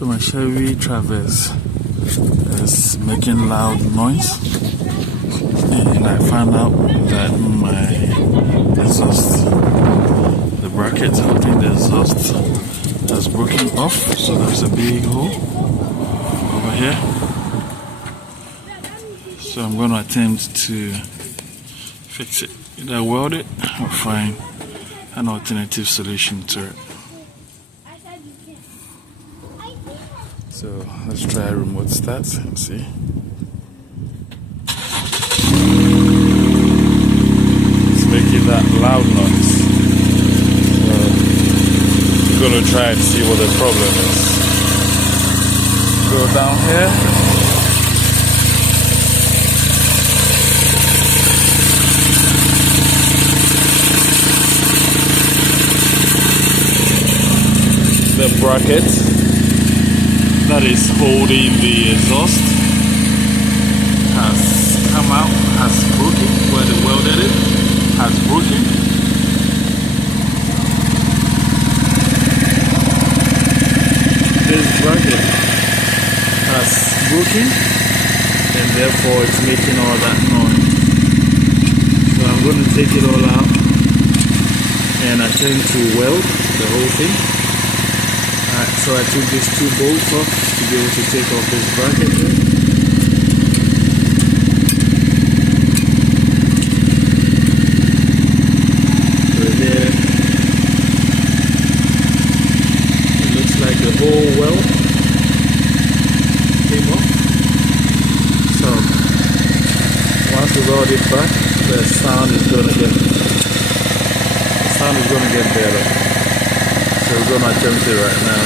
So my Chevy Traverse is making loud noise, and I found out that my exhaust, the bracket holding the exhaust, has broken off. So there's a big hole over here. So I'm going to attempt to fix it. Either weld it or find an alternative solution to it. So let's try remote start and see. It's making that loud noise. So we're going to try and see what the problem is. Go down here. The bracket that is holding the exhaust has come out, has broken, where they welded it has broken. This bracket has broken, and therefore it's making all that noise. So I'm going to take it all out and attempt to weld the whole thing. So I took these two bolts off to be able to take off this bracket here. So there, it looks like the whole weld came off. So once we weld it back, the sound is going to get better. So we're going to attempt it right now.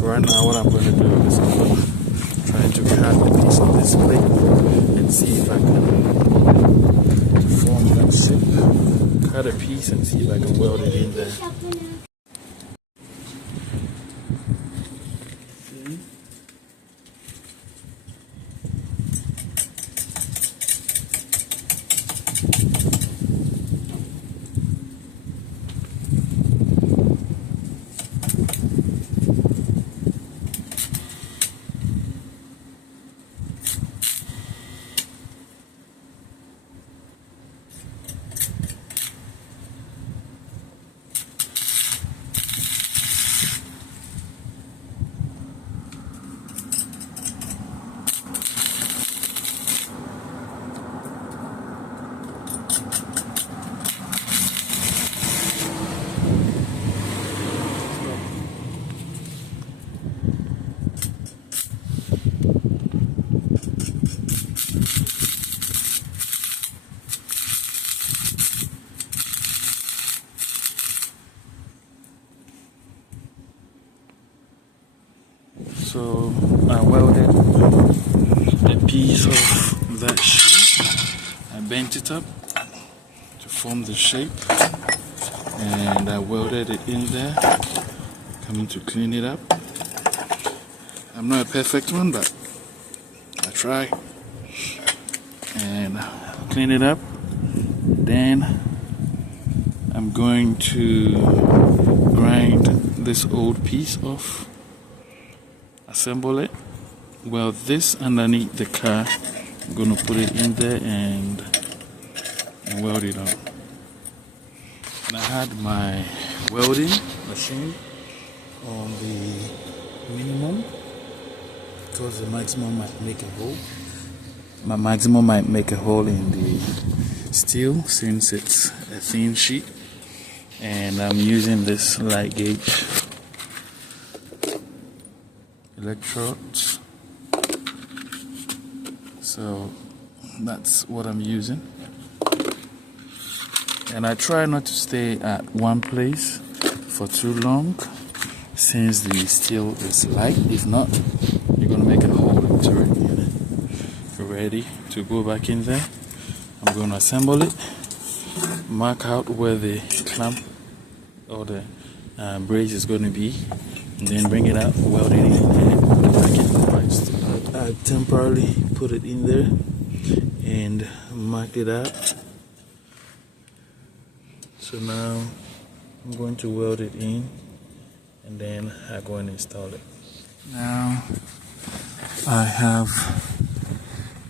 Right now what I'm going to do is I'm going to try to cut a piece of this plate and see if I can form that shape. Cut a piece and see if I can weld it in there. So I welded a piece of that sheet. I bent it up to form the shape, and I welded it in there. Coming to clean it up. I'm not a perfect one, but I try. And clean it up. Then I'm going to grind this old piece off. Assemble it. Weld this underneath the car. I'm going to put it in there and weld it up. And I had my welding machine on the minimum because the maximum might make a hole. My maximum might make a hole in the steel since it's a thin sheet, and I'm using this light gauge electrodes. So that's what I'm using, and I try not to stay at one place for too long since the steel is light. If not, you're gonna make a hole into it. Ready to go back in there. I'm going to assemble it, mark out where the clamp or the brace is going to be, and then bring it out, weld it in, and put it back in place. I temporarily put it in there and mark it out. So now I'm going to weld it in and then I'm going to install it. Now I have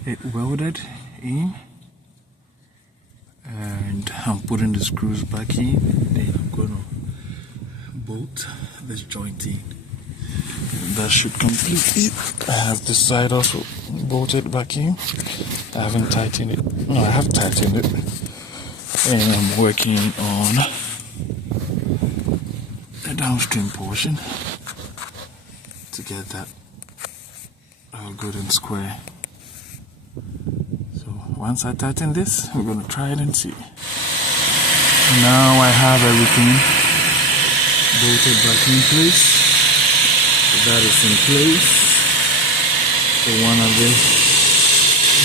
it welded in and I'm putting the screws back in. Then I'm going to bolt this joint in. That should complete it. I have this side also bolted back in. I haven't tightened it. No, I have tightened it. And I'm working on the downstream portion to get that all good and square. So once I tighten this, we're going to try it and see. Now I have everything bolted back in place. So that is in place. So one of the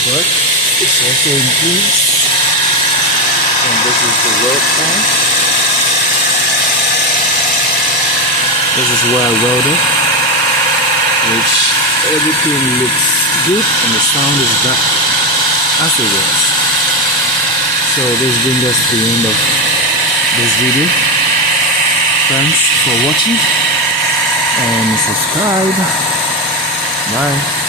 butt is also in place. And this is the weld point. This is where I welded, which everything looks good and the sound is back as it was. So this brings us to the end of this video. Thanks for watching and subscribe. Bye.